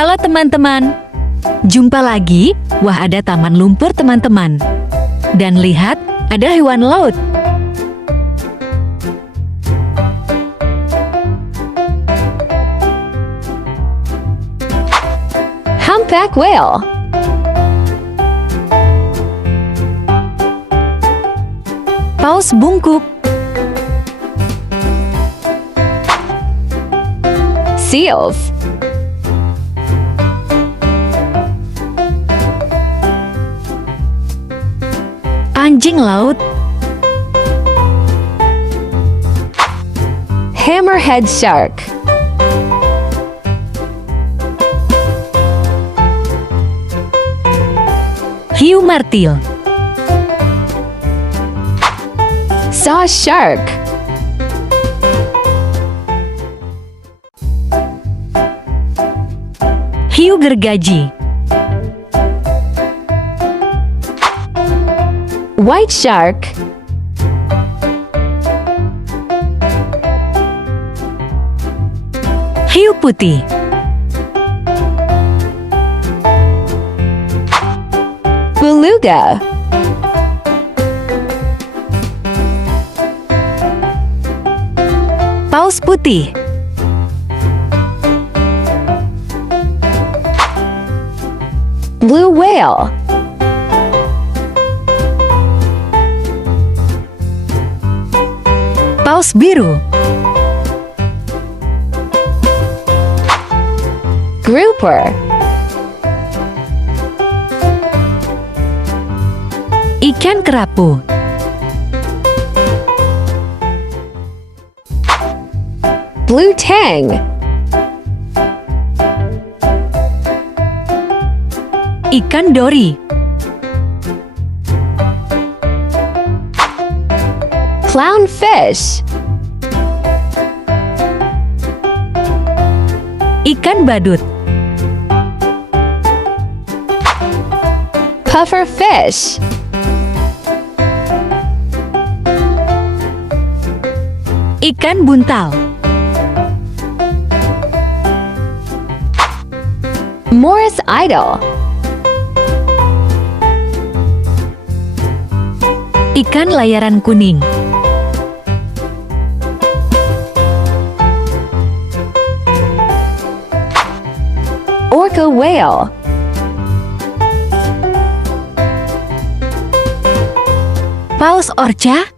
Halo teman-teman, jumpa lagi. Wah, ada taman lumpur teman-teman. Dan lihat, ada hewan laut. Humpback whale. Paus Bungkuk. Seals. Anjing laut. Hammerhead shark. Hiu Martil. Saw shark. Hiu Gergaji. White shark. Hiu Putih. Beluga. Paus Putih. Blue whale. Paus Biru. Grouper. Ikan kerapu. Blue tang. Ikan Dory. Clownfish. Ikan badut. Pufferfish. Ikan buntal. Morris idol. Ikan layaran kuning. Orca whale. Paus Orca.